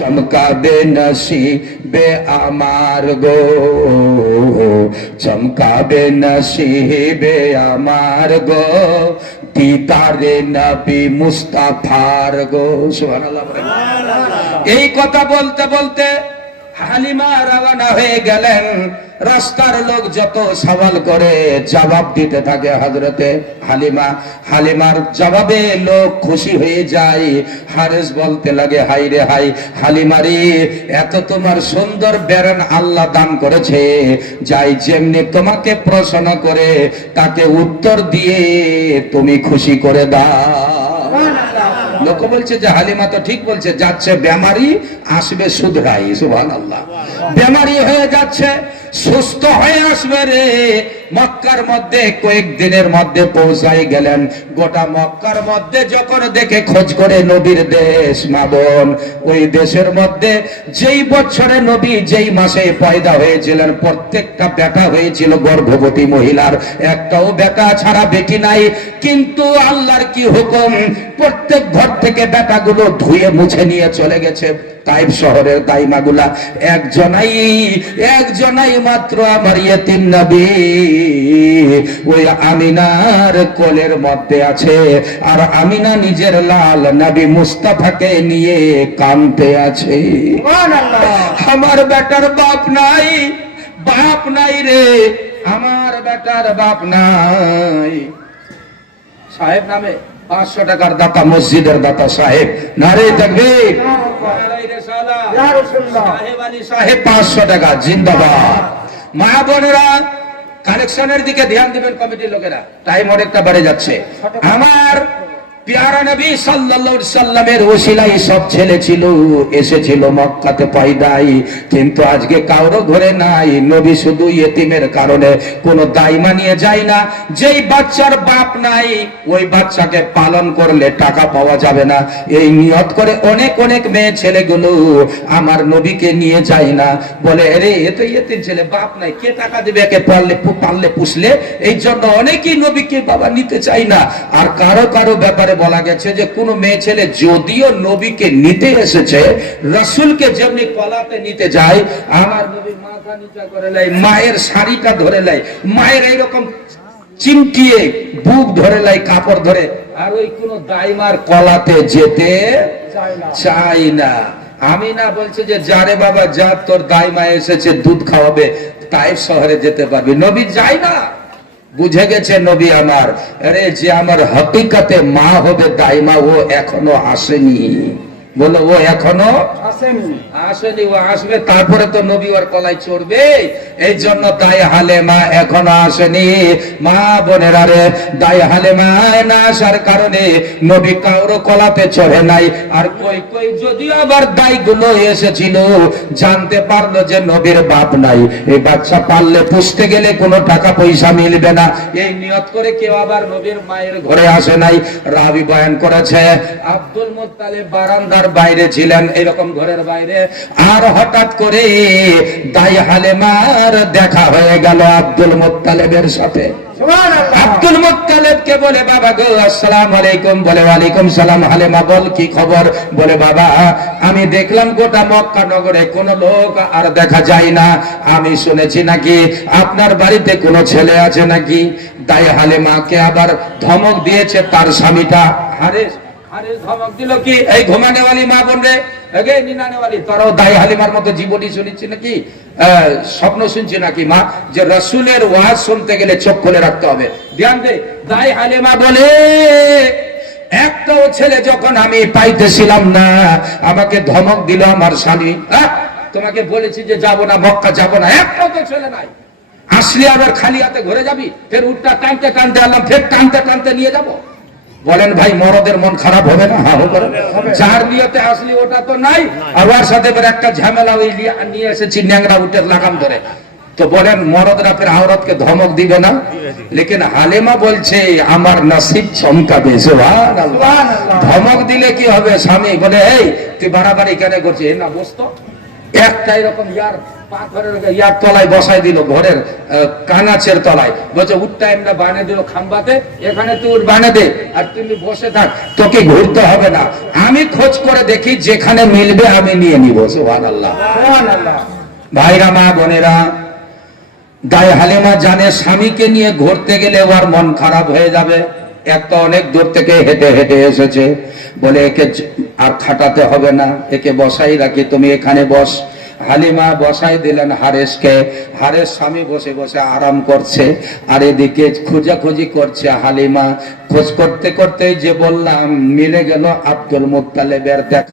চমকাবে নসিবে আমার গো, চমকাবে নসিবে আমার গো, দিদারে নবী মুস্তাফার গো। সুবহানাল্লাহ। এই কথা বলতে বলতে হালিমা রওনা হয়ে গেলেন। রাস্তার লোক যত সওয়াল করে জবাব দিতে থাকে হযরতে হালিমা। হালিমার জবাবে লোক খুশি হয়ে যায়। হারেস বলতে লাগে, হাই রে হাই হালিমারি, এত তোমার সুন্দর বেরান আল্লাহ দান করেছে, যাই যেমনি তোমাকে প্রশ্ন করে তাকে উত্তর দিয়ে তুমি খুশি করে দাও। লোক বলছে যে হালিমা তো ঠিক বলছে, যাচ্ছে বেমারি আসবে শুধরাই। সুবহানাল্লাহ। বেমারি হয়ে যাচ্ছে, সুস্থ হয়ে আসবে রে। মক্কার মধ্যে কয়েকদিনের মধ্যে পৌঁছাই গেলেন। গোটা মক্কার মধ্যে যখন দেখে খোঁজ করে নবীর দেশ মা বোন, ওই দেশের মধ্যে যেই বছরে নবী যেই মাসে পয়দা হয়েছিলেন, প্রত্যেকটা বেটা হয়েছিল গর্ভবতী মহিলার, একটাও বেটা ছাড়া বেটি নাই। কিন্তু আল্লাহর কি হুকুম, প্রত্যেক ঘর থেকে বেটাগুলো ধুয়ে মুছে নিয়ে চলে গেছে তাইফ শহরের দাইমাগুলা। একজনাই মাত্র আমার ইয়েতিম নবী ওই আমিনার কোলের মধ্যে আছে। আর আমিনা নিজের লাল নবী মুস্তাফাকে নিয়ে কাঁদতে আছে। আমার বেটার বাপ নাই, বাপ নাই রে, আমার বেটার বাপ নাই। সাহেব নামে 500 টাকার দাতা, মসজিদের দাতা সাহেব, নারে তাকবীর, সাহেব 500 টাকা জিন্দাবাদ। মা বোনেরা কালেকশনের দিকে ধ্যান দিবেন কমিটির লোকেরা, টাইম অনেকটা বেড়ে যাচ্ছে। আমার প্যারা নবী সাল্লাল্লাহু আলাইহি সাল্লামের ওসিলায় সব ছেলে ছিল, এসেছিল মক্কাতে পয়দায়, কিন্তু আজকে কারো ঘরে নাই। নবী শুধু ইয়েতিমের কারণে কোনো দায়মা নিয়ে যায় না। যেই বাচ্চার বাপ নাই ওই বাচ্চাকে পালন করলে টাকা পাওয়া যাবে না, এই নিয়ত করে অনেক অনেক মেয়ে ছেলেগুলো আমার নবীকে নিয়ে যায় না। বলে আরে এ তো ইয়েতিম ছেলে, বাপ নাই, কে টাকা দিবে একে পাললে পুষলে? এই জন্য অনেকেই নবীকে বাবা নিতে চায় না। আর কারো কারো ব্যাপারে বলা গেছে যে কোন মেয়ে ছেলে যদিও নবীকে নিতে এসেছে, রাসূলকে যেমনি কলাতে নিতে যায়, আমার নবী মাথা নিচা করে লাই, মায়ের শাড়িটা ধরে লাই, মায়ের এইরকম চিমটিয়ে বুক ধরে লাই, কাপড় ধরে, আর ওই কোন দাইমার কলাতে যেতে চাই না। আমিনা বলছে যে যারে বাবা যা, তোর দাইমা এসেছে দুধ খাওয়াবে, তাইফ শহরে যেতে পারবি। নবী যায় না, বুঝে গেছে নবী আমার, আরে যে আমার হকিকতে মা হবে দাইমা, ও এখনো আসেনি। বলো ও এখনো আসেনি, ও আসবে, তারপরে তো নবী ওর কলাই চড়বে। এই জন্য দাই হালেমা এখনো আসেনি। মা বোনেরা রে, দাই হালেমা না আসার কারণে নবী কারো কলাতে চড়ে নাই। আর কই কই যদিও আবার দাইগুলো এসেছিল, জানতে পারলো যে নবীর বাপ নাই, এই বাচ্চা পাললে পুষতে গেলে কোনো টাকা পয়সা মিলবে না, এই নিয়ত করে কেউ আবার নবীর মায়ের ঘরে আসে নাই। রাবি বয়ান করেছে আব্দুল মুত্তালিব বারান্দার বাইরে ছিলেন, এরকম ঘরের বাইরে, আর হঠাৎ করে দাই হালেমার দেখা হয়ে গেল আব্দুল মুত্তালিবের সাথে। আব্দুল মুত্তালিবকে বলে বাবা গো আসসালামু আলাইকুম, বলে ওয়ালাইকুম সালাম। হালেমা বল কি খবর? বলে বাবা আমি দেখলাম গোটা মক্কা নগরে কোনো লোক আর দেখা যায় না, আমি শুনেছি নাকি আপনার বাড়িতে কোনো ছেলে আছে নাকি। দাই হালেমাকে আবার ধমক দিয়েছে তার স্বামীটা। আরে ধমক দিল কি, এই ঘুমানেওয়ালি মা বোন রে, নিনানেওয়ালি, তোরাও দাই হালিমার মতো জীবনী শুনেছি নাকি, স্বপ্ন শুনছি নাকি মা, যে রাসূলের ওয়াজ শুনতে গেলে চোখ খুলে রাখতে হবে। ধ্যান দে, দাই হালিমা বলে একটাও ছেলে যখন আমি পাইতেছিলাম না, আমাকে ধমক দিল আমার স্বামী, তোমাকে বলেছি যে যাবো না, মক্কা যাবো না, একটাও তো ছেলে নাই। আসলে আবার খালি হাতে ঘুরে যাবি, ফের উঠটা টানতে টানতে আনলাম, ফের টানতে টানতে নিয়ে যাবো। বলেন ভাই মরদের মন খারাপ হবে না? যার নিয়তে আসলি ওটা তো নাই, আর ওর সাথে একটা ঝামেলা ওই নিয়ে এসেছি ন্যাংরা উটের লাগাম ধরে, তো বলেন মরদরা ফের আওরাতকে ধমক দিবে না? লেকিন হালেমা বলছে আমার নসিব চমকাবে। সুবহানাল্লাহ। ধমক দিলে কি হবে? স্বামী বলে এই তুই বাড়াবাড়ি কেন করছিস, না বসতো একটা এরকম ইয়ার পাথরের ইয়ার তলায় বসাই দিল, ঘরের কানাচের তলায়, বলছে উঠটা আমরা বানিয়ে দিল খাম্বাতে, এখানে তুই বানিয়ে দে আর তুমি বসে থাক, তোকে ঘুরতে হবে না, আমি খোঁজ করে দেখি যেখানে মিলবে আমি নিয়ে নিব। সুবহানাল্লাহ। ভাইরা মা বোনেরা, গায়ে হালিমা জানে স্বামীকে নিয়ে ঘুরতে গেলে ওর মন খারাপ হয়ে যাবে। একটা অনেক দূর থেকে হেঁটে হেঁটে এসেছে, বলে একে আর খাটাতে হবে না, একে বসাই রাখি, তুমি এখানে বস। হালিমা বসাই দিলেন হারেসকে। হারেস স্বামী বসে বসে আরাম করছে, আর এদিকে খোঁজাখুঁজি করছে হালিমা। খোঁজ করতে করতে যে বললাম মিলে গেল আব্দুল মুত্তালিবের দেখা।